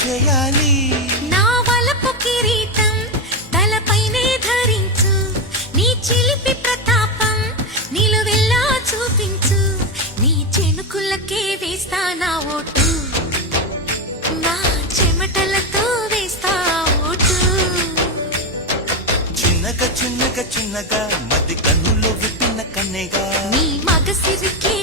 చేయాలి. నా వలపు కిరీటం తలపైనే ధరించు, నీ చిలిపి ప్రతాపం నిలువెల్లా చూపించు, నీ చెనుకులకే వేస్తా నా ఓటు, నా చెమటలతో వేస్తా ఓటు. చిన్నగా చిన్నగా చిన్నగా మది కన్నులో విప్పిన కన్నెగా నీ మగసిరికి